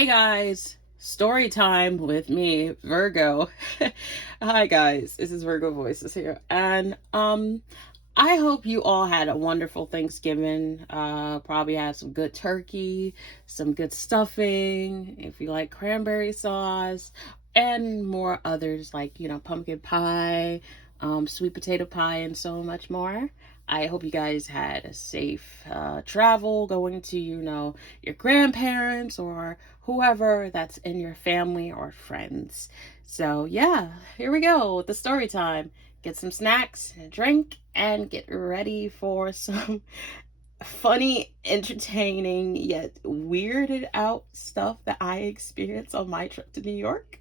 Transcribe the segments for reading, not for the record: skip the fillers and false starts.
Hey guys, story time with me, Virgo. Hi guys, this is Virgo Voices here. And I hope you all had a wonderful Thanksgiving. Probably had some good turkey, some good stuffing, if you like cranberry sauce, and more others like, pumpkin pie, sweet potato pie, and so much more. I hope you guys had a safe travel going to, your grandparents or whoever that's in your family or friends. So, yeah, here we go with the story time. Get some snacks, a drink, and get ready for some funny, entertaining, yet weirded out stuff that I experienced on my trip to New York.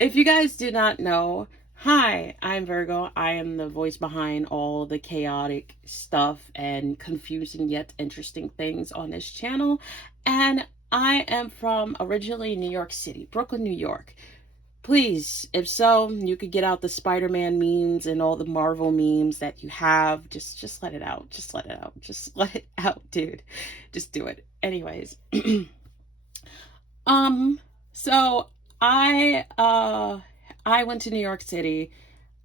If you guys did not know, hi, I'm Virgo. I am the voice behind all the chaotic stuff and confusing yet interesting things on this channel. And I am from originally New York City, Brooklyn, New York. Please, if so, you could get out the Spider-Man memes and all the Marvel memes that you have. Just let it out. Just let it out. Just let it out, dude. Just do it. Anyways. um, so I went to New York City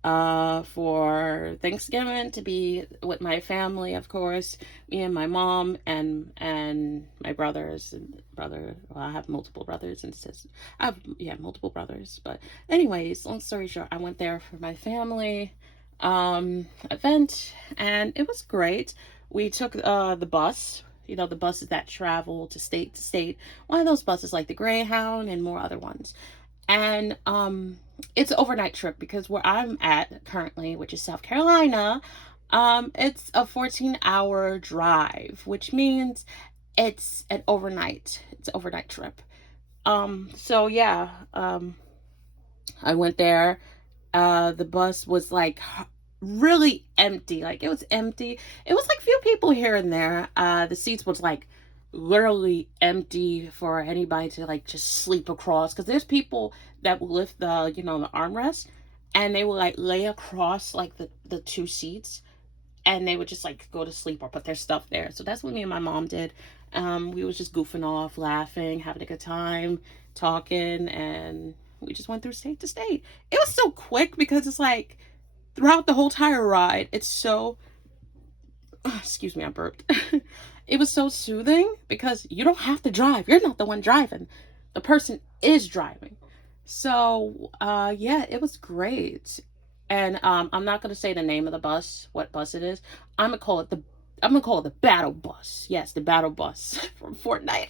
for Thanksgiving to be with my family, of course, me and my mom and my brothers and brother. Well, I have multiple brothers and sisters. I have multiple brothers. But anyways, long story short, I went there for my family event, and it was great. We took the bus. The buses that travel to state. One of those buses like the Greyhound and more other ones. And it's an overnight trip because where I'm at currently, which is South Carolina, it's a 14-hour drive, which means it's an overnight trip. So yeah, I went there. The bus was like really empty. Like it was empty. It was like few people here and there. The seats was like literally empty for anybody to like just sleep across, because there's people that will lift the armrest, and they will like lay across like the two seats, and they would just like go to sleep or put their stuff there. So that's what me and my mom did. We was just goofing off, laughing, having a good time, talking, and we just went through state to state. It was so quick because it's like throughout the whole entire ride, it's so excuse me, I burped. It was so soothing because you don't have to drive. You're not the one driving. The person is driving. So, yeah, it was great. And I'm not gonna say the name of the bus, what bus it is. I'm gonna call it the battle bus. Yes, the battle bus from Fortnite.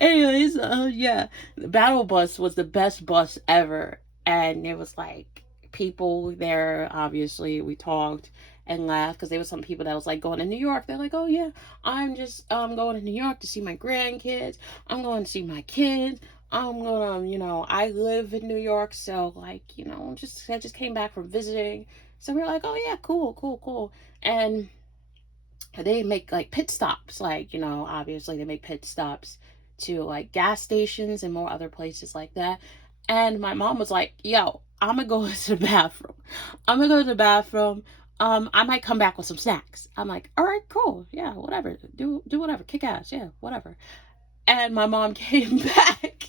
Anyways, yeah, the battle bus was the best bus ever, and it was like people there. Obviously, we talked and laughed because there was some people that was like going to New York. They're like, "Oh yeah, I'm just going to New York to see my grandkids. I'm going to see my kids. I'm gonna, I live in New York, so like, I just came back from visiting." So we are like, "Oh yeah, cool, cool, cool," and they make like pit stops, like obviously they make pit stops to like gas stations and more other places like that. And my mom was like, "Yo, I'm gonna go to the bathroom. I'm gonna go to the bathroom. I might come back with some snacks." I'm like, "All right, cool, yeah, whatever, do whatever, kick ass, yeah, whatever." And my mom came back.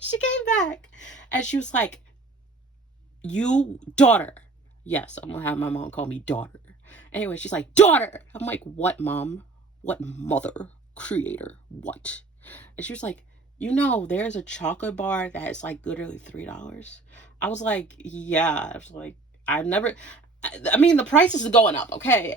She came back and she was like, "You daughter." Yes, I'm gonna have my mom call me daughter. Anyway, she's like, "Daughter." I'm like, "What, mom? What, mother? Creator? What?" And she was like, "There's a chocolate bar that is like literally $3." I was like, "Yeah." I was like, I've never, I mean, the prices are going up, okay?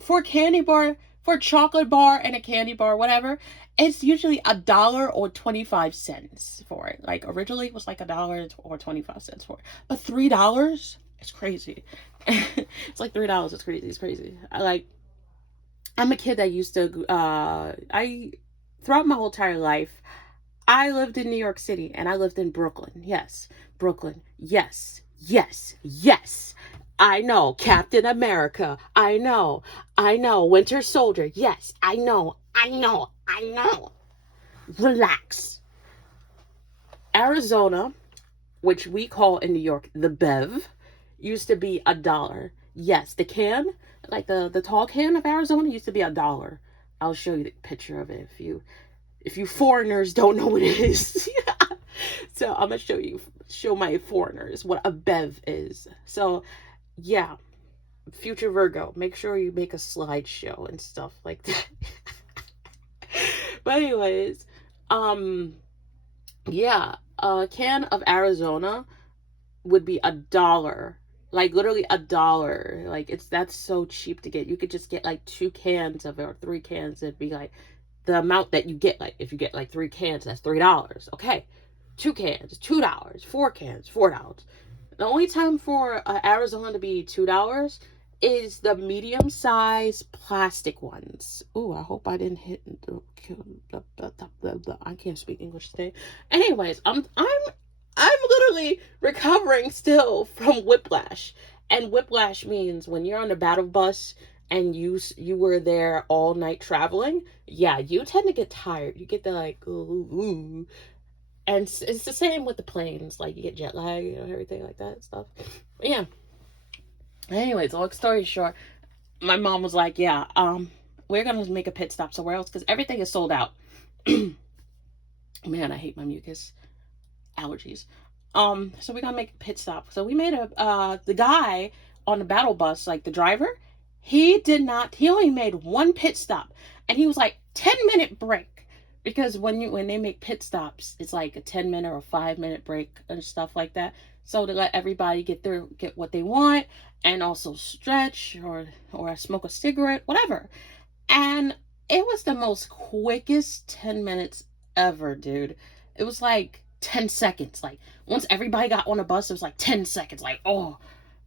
For a candy bar, for a chocolate bar and a candy bar, whatever, it's usually $1.25 for it. Like originally it was like $1.25 for it. But $3? It's crazy. It's like $3. It's crazy. It's crazy. I'm a kid that used to I throughout my whole entire life, I lived in New York City and I lived in Brooklyn. Yes. Brooklyn. Yes. Yes. Yes. I know. Captain America. I know. I know. Winter Soldier. Yes. I know. I know. I know. Relax. Arizona, which we call in New York the Bev, used to be $1. Yes, the can, like the tall can of Arizona used to be $1. I'll show you the picture of it if you if you foreigners don't know what it is. So I'm gonna show my foreigners what a bev is. So yeah, future Virgo, make sure you make a slideshow and stuff like that. But anyways, um, yeah, a can of Arizona would be $1. Like literally $1. Like that's so cheap to get. You could just get like 2 cans of it or 3 cans. It'd be like the amount that you get. Like if you get like 3 cans, that's $3. Okay, 2 cans, $2. 4 cans, $4. The only time for Arizona to be $2 is the medium size plastic ones. Ooh, I hope I didn't hit I can't speak English today. Anyways, I'm literally recovering still from whiplash. And whiplash means when you're on the battle bus and you were there all night traveling, yeah, you tend to get tired. You get the like ooh. And it's the same with the planes. Like you get jet lag, everything like that stuff. But yeah. Anyways, long story short, my mom was like, "Yeah, we're gonna make a pit stop somewhere else because everything is sold out." Man, I hate my mucus allergies. So we gotta make a pit stop. So we made the guy on the battle bus, like the driver, he only made one pit stop. And he was like 10-minute break. Because when they make pit stops, it's like a 10-minute or 5-minute break and stuff like that. So to let everybody get what they want and also stretch or smoke a cigarette, whatever. And it was the most quickest 10 minutes ever, dude. It was like 10 seconds. Like once everybody got on a bus, it was like 10 seconds. Like, oh,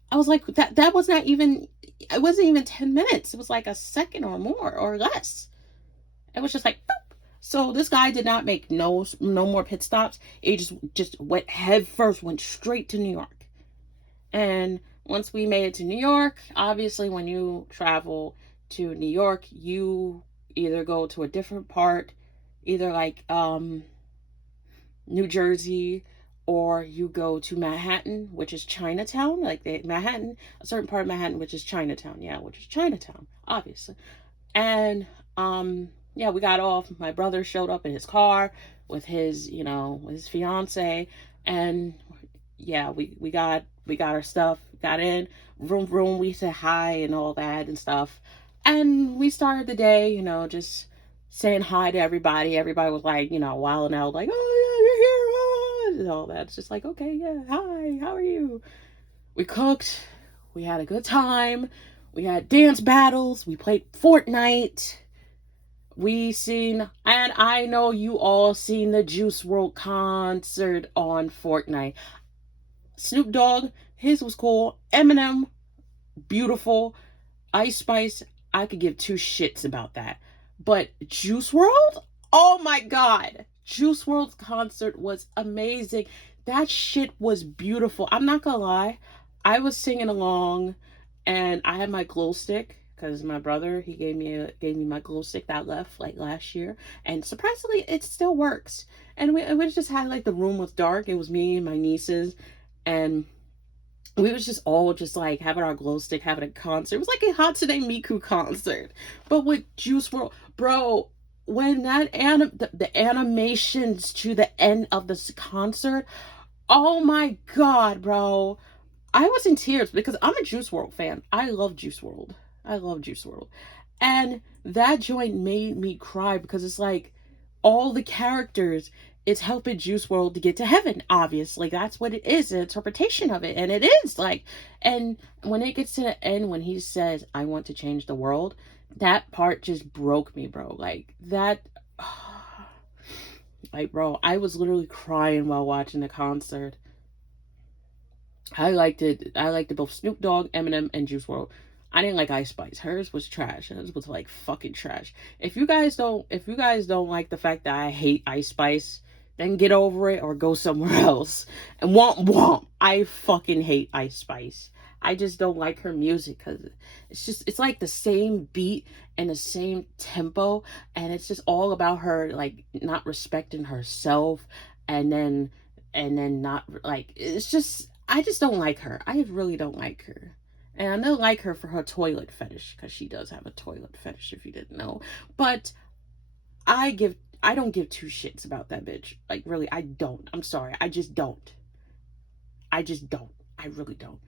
I was like, that was not even, it wasn't even 10 minutes. It was like a second or more or less. It was just like, boop. So this guy did not make no more pit stops. He just went head first, went straight to New York. And once we made it to New York, obviously when you travel to New York, you either go to a different part, either like New Jersey, or you go to Manhattan, which is Chinatown, like Manhattan, a certain part of Manhattan, which is Chinatown, yeah, which is Chinatown, obviously. And yeah, we got off. My brother showed up in his car with with his fiance, and yeah, we got our stuff, got in, room, we said hi and all that and stuff. And we started the day, just saying hi to everybody. Everybody was like, wilding out, like, oh yeah, you're here, and all that. It's just like, okay, yeah, hi, how are you? We cooked, we had a good time, we had dance battles, we played Fortnite. We seen, and I know you all seen the Juice World concert on Fortnite. Snoop Dogg, his was cool. Eminem, beautiful. Ice Spice, I could give two shits about that. But Juice World? Oh my god. Juice World's concert was amazing. That shit was beautiful. I'm not gonna lie. I was singing along and I had my glow stick because my brother he gave me my glow stick that left like last year, and surprisingly it still works. And we just had like the room was dark. It was me and my nieces, and we was just all just like having our glow stick, having a concert. It was like a Hatsune Miku concert, but with Juice World, bro. When the animations to the end of this concert, oh my god, bro! I was in tears because I'm a Juice World fan. I love Juice World. I love Juice World, and that joint made me cry because it's like all the characters, it's helping Juice World to get to heaven. Obviously, that's what it is, an interpretation of it, and it is like. And when it gets to the end, when he says, "I want to change the world," that part just broke me, bro. Like that. Like, bro, I was literally crying while watching the concert. I liked it. I liked it both Snoop Dogg, Eminem, and Juice World. I didn't like Ice Spice. Hers was trash. Hers was like fucking trash. If you guys don't like the fact that I hate Ice Spice, then get over it or go somewhere else. And womp womp. I fucking hate Ice Spice. I just don't like her music because it's like the same beat and the same tempo, and it's just all about her like not respecting herself, and then not like it's just I just don't like her. I really don't like her. And I don't like her for her toilet fetish because she does have a toilet fetish if you didn't know. But I give I don't give two shits about that bitch. Like, really, I don't. I'm sorry. I just don't. I just don't. I really don't.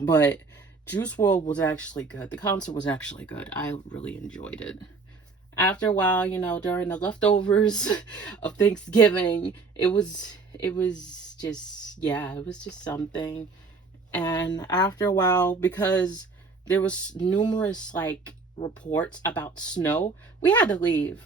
But Juice World was actually good. The concert was actually good. I really enjoyed it. After a while, during the leftovers of Thanksgiving, it was just, yeah, it was just something. And after a while, because there was numerous like reports about snow, we had to leave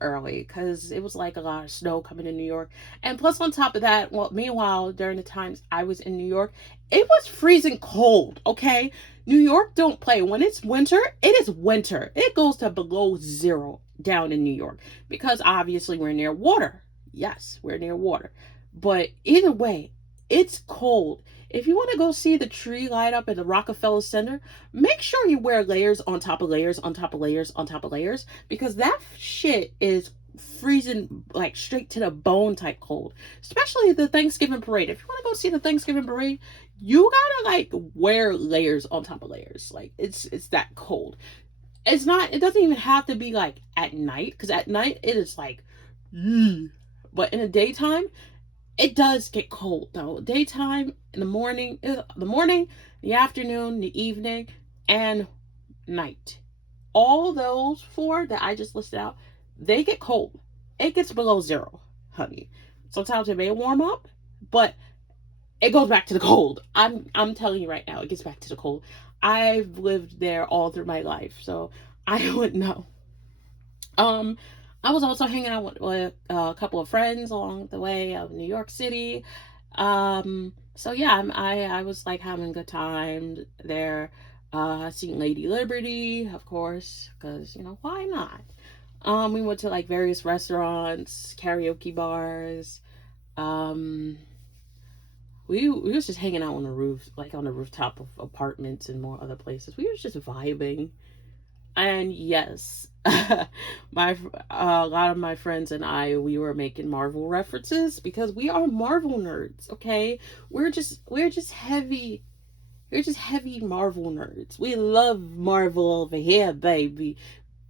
early because it was like a lot of snow coming in New York. And plus on top of that, well, meanwhile, during the times I was in New York, it was freezing cold. Okay, New York don't play. When it's winter, it is winter. It goes to below zero down in New York because obviously we're near water. Yes, we're near water. But either way, it's cold. If you want to go see the tree light up at the Rockefeller Center, make sure you wear layers on top of layers on top of layers on top of layers, because that shit is freezing like straight to the bone type cold. Especially the Thanksgiving parade. If you want to go see the Thanksgiving parade, you gotta like wear layers on top of layers. Like it's that cold. It's not. It doesn't even have to be like at night, because at night it is like, but in the daytime it does get cold though. Daytime, in the morning, the afternoon, the evening, and night. All those four that I just listed out, they get cold. It gets below zero, honey. Sometimes it may warm up, but it goes back to the cold. I'm telling you right now, it gets back to the cold. I've lived there all through my life, so I would know. Um, I was also hanging out with a couple of friends along the way of New York City. So yeah, I was like having a good time there. Seeing Lady Liberty, of course, because why not? We went to like various restaurants, karaoke bars. Um, we was just hanging out on the roof, like on the rooftop of apartments and more other places. We was just vibing. And yes, my a lot of my friends and I, we were making Marvel references because we are Marvel nerds. Okay, we're just heavy Marvel nerds. We love Marvel over here, baby.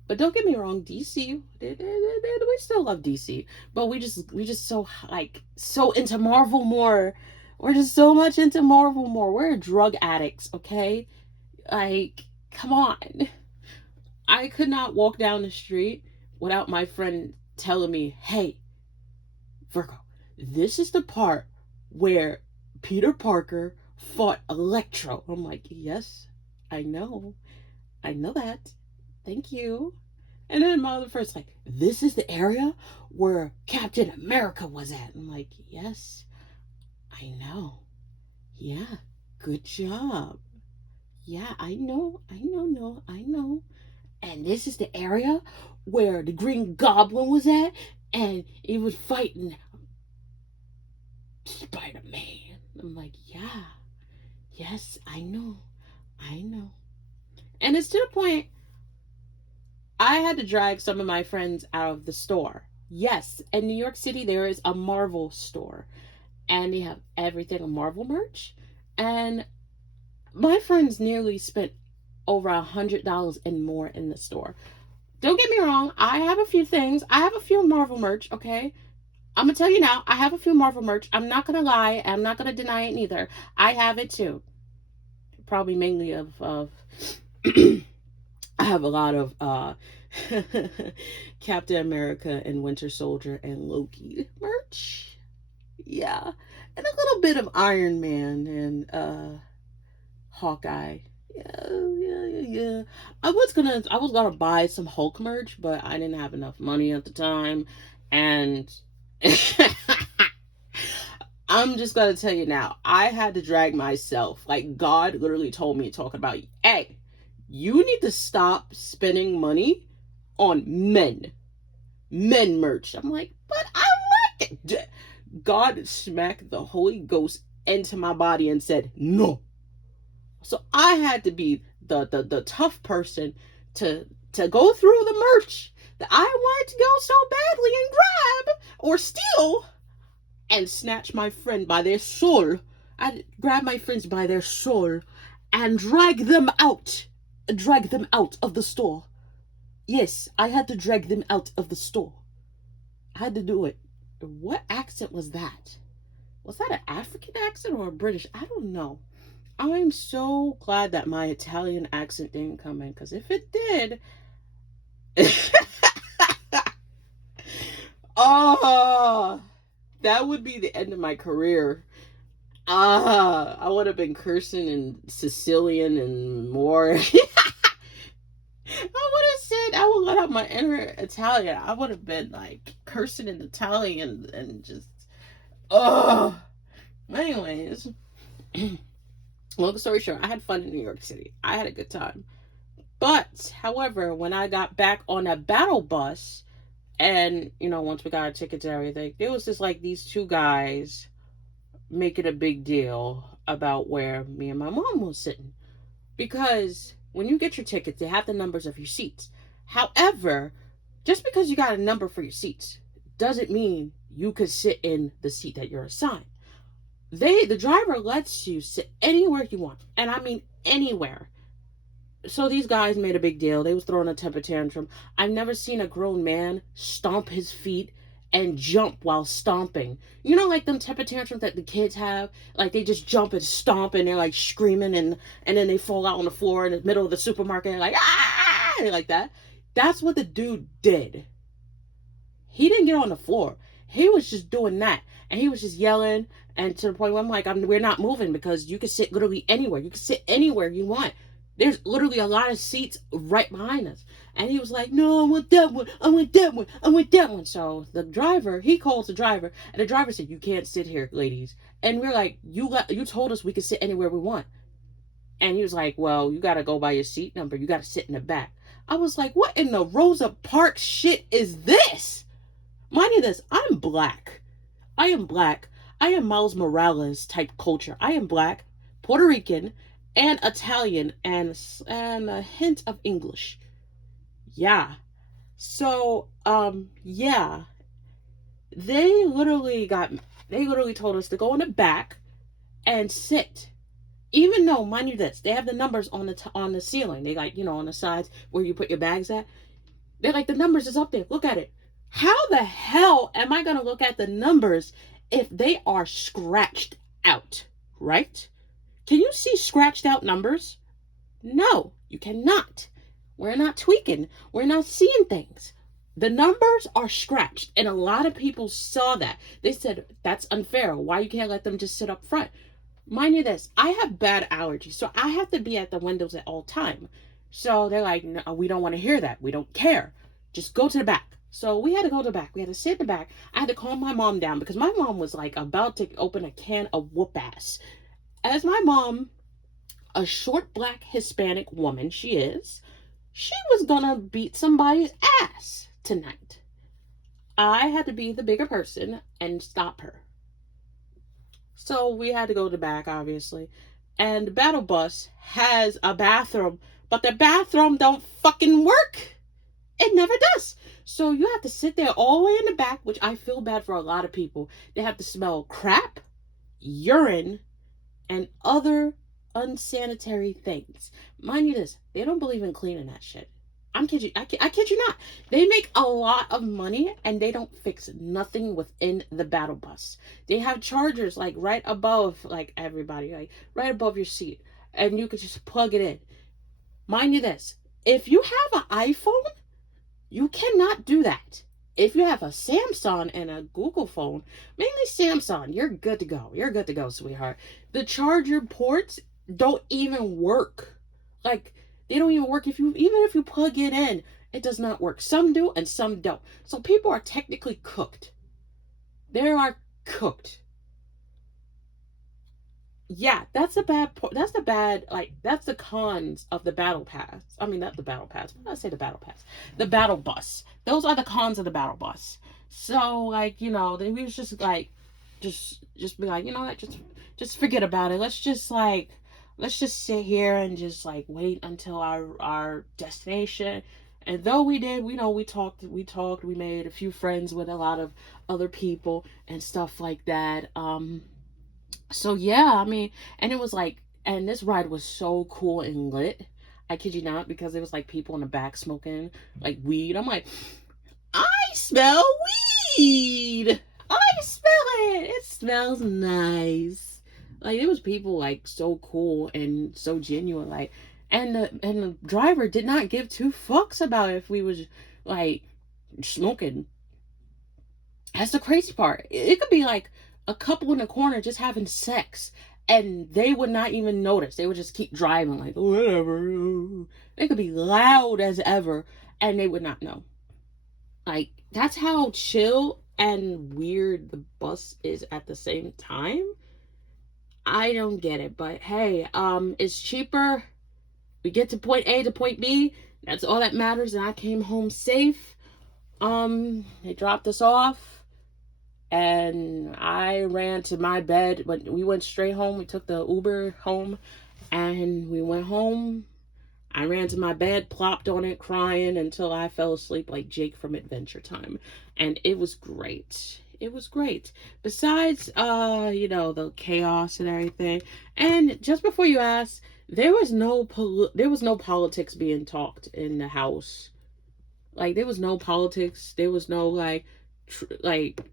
But don't get me wrong, DC, we still love DC. But we just so like so into Marvel more. We're just so much into Marvel more. We're drug addicts, okay? Like, come on. I could not walk down the street without my friend telling me, "Hey, Virgo, this is the part where Peter Parker fought Electro." I'm like, "Yes, I know. I know that. Thank you." And then my other friend's like, "This is the area where Captain America was at." I'm like, "Yes, I know. Yeah, good job. Yeah, I know. I know. No, I know." And this is the area where the Green Goblin was at, and he was fighting Spider-Man. I'm like, yeah, yes, I know. And it's to the point I had to drag some of my friends out of the store. Yes, in New York City there is a Marvel store, and they have everything of Marvel merch. And my friends nearly spent over $100 and more in the store. Don't get me wrong, I have a few things. I have a few Marvel merch, okay? I'm gonna tell you now, I have a few Marvel merch. I'm not gonna lie, I'm not gonna deny it neither. I have it too. Probably mainly of I have a lot of Captain America and Winter Soldier and Loki merch. Yeah. And a little bit of Iron Man and Hawkeye. Yeah, yeah, yeah, yeah. I was gonna buy some Hulk merch, but I didn't have enough money at the time, and I'm just gonna tell you now. I had to drag myself. Like God literally told me, talking about, "Hey, you need to stop spending money on men merch." I'm like, "But I like it." God smacked the Holy Ghost into my body and said, "No." So I had to be the tough person to go through the merch that I wanted to go so badly and grab or steal and snatch my friend by their soul. I'd grab my friends by their soul and drag them out of the store. Yes, I had to drag them out of the store. I had to do it. What accent was that? Was that an African accent or a British? I don't know. I'm so glad that my Italian accent didn't come in, because if it did, oh, that would be the end of my career. I would have been cursing in Sicilian and more. I would have said, I would let out my inner Italian. I would have been like cursing in Italian and just, oh. Anyways, long story short, I had fun in New York City. I had a good time. But, however, when I got back on a battle bus, and, once we got our tickets and everything, there was just like these two guys making a big deal about where me and my mom was sitting. Because when you get your tickets, they have the numbers of your seats. However, just because you got a number for your seats doesn't mean you could sit in the seat that you're assigned. The driver lets you sit anywhere you want, and I mean anywhere. So these guys made a big deal. They was throwing a temper tantrum. I've never seen a grown man stomp his feet and jump while stomping. You know, like them temper tantrums that the kids have? Like they just jump and stomp and they're like screaming and then they fall out on the floor in the middle of the supermarket and like, ah, like that. That's what the dude did. He didn't get on the floor. He was just doing that. And he was just yelling. And to the point where I'm like, we're not moving because you can sit literally anywhere. You can sit anywhere you want. There's literally a lot of seats right behind us. And he was like, no, I want that one. I want that one. I want that one. So the driver, he calls the driver. And the driver said, you can't sit here, ladies. And we're like, you told us we could sit anywhere we want. And he was like, well, you got to go by your seat number. You got to sit in the back. I was like, what in the Rosa Parks shit is this? Mind you this, I'm black. I am black. I am Miles Morales type culture. I am black, Puerto Rican, and Italian, and a hint of English. Yeah. So, yeah. They literally told us to go in the back and sit. Even though, mind you this, they have the numbers on the ceiling. They like, on the sides where you put your bags at. They're like, the numbers is up there. Look at it. How the hell am I going to look at the numbers if they are scratched out, right? Can you see scratched out numbers? No, you cannot. We're not tweaking. We're not seeing things. The numbers are scratched, and a lot of people saw that. They said, that's unfair. Why you can't let them just sit up front? Mind you this, I have bad allergies, so I have to be at the windows at all time. So they're like, no, we don't want to hear that. We don't care. Just go to the back. So we had to go to the back. We had to sit in the back. I had to calm my mom down because my mom was like about to open a can of whoop ass. As my mom, a short black Hispanic woman she is, she was gonna beat somebody's ass tonight. I had to be the bigger person and stop her. So we had to go to the back, obviously. And the battle bus has a bathroom, but the bathroom don't fucking work. It never does. So you have to sit there all the way in the back, which I feel bad for a lot of people. They have to smell crap, urine, and other unsanitary things. Mind you this, they don't believe in cleaning that shit. I kid you not. They make a lot of money and they don't fix nothing within the battle bus. They have chargers like right above like everybody, like right above your seat. And you could just plug it in. Mind you this, if you have an iPhone, you cannot do that. If you have a Samsung and a Google phone, mainly Samsung, you're good to go. You're good to go, sweetheart. The charger ports don't even work. Like, they don't even work even if you plug it in, it does not work. Some do and some don't. So people are technically cooked. They are cooked. Yeah, that's the bad that's the cons of the battle pass. I mean, not the battle pass. When I say the battle pass, the battle bus. Those are the cons of the battle bus. So like, they was just like, just be like, what, just forget about it. Let's just sit here and just like wait until our destination. And though we did, we talked, we made a few friends with a lot of other people and stuff like that. So yeah, I mean, and it was like, and this ride was so cool and lit. I kid you not, because there was like people in the back smoking like weed. I'm like, I smell weed. I smell it. It smells nice. Like it was people like so cool and so genuine. Like, and the driver did not give two fucks about if we was like smoking. That's the crazy part. It could be like a couple in the corner just having sex, and they would not even notice. They would just keep driving, like, whatever. They could be loud as ever, and they would not know. Like, that's how chill and weird the bus is at the same time. I don't get it, but hey, it's cheaper. We get to point A to point B. That's all that matters, and I came home safe. They dropped us off and I ran to my bed. But we went straight home. We took the Uber home and we went home. I ran to my bed, plopped on it, crying until I fell asleep like Jake from Adventure Time. And it was great. It was great. Besides, the chaos and everything. And just before you ask, there was no politics being talked in the house. Like there was no politics. There was no like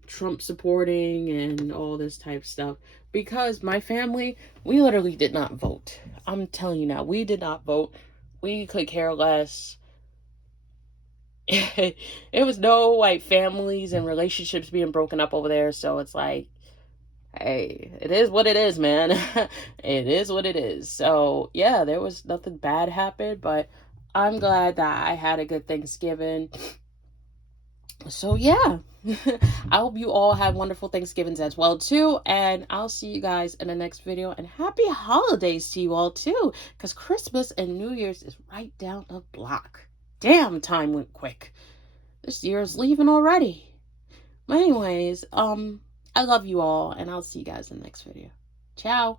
Trump supporting and all this type of stuff, because my family, we literally did not vote. I'm telling you now, we did not vote. We could care less. It was no like families and relationships being broken up over there, so it's like, hey, it is what it is, man. It is what it is. So yeah, there was nothing bad happened, but I'm glad that I had a good Thanksgiving. So yeah, I hope you all have wonderful Thanksgivings as well too, and I'll see you guys in the next video, and happy holidays to you all too, because Christmas and New Year's is right down the block. Damn, time went quick. This year is leaving already. But anyways, I love you all, and I'll see you guys in the next video. Ciao.